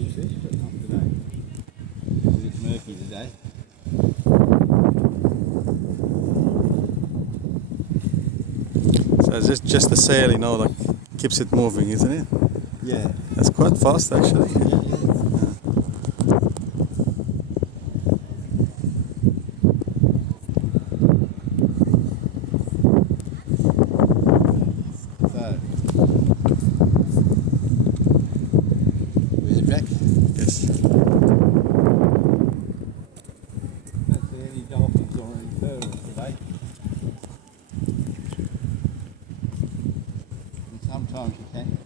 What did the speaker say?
see fish, but not today. It's murky today. So it's just the sail, you know, like keeps it moving, isn't it? Yeah. That's quite fast actually. Yeah. So, with Rex, Yes. don't see any dolphins or any turtles today. And sometimes you can.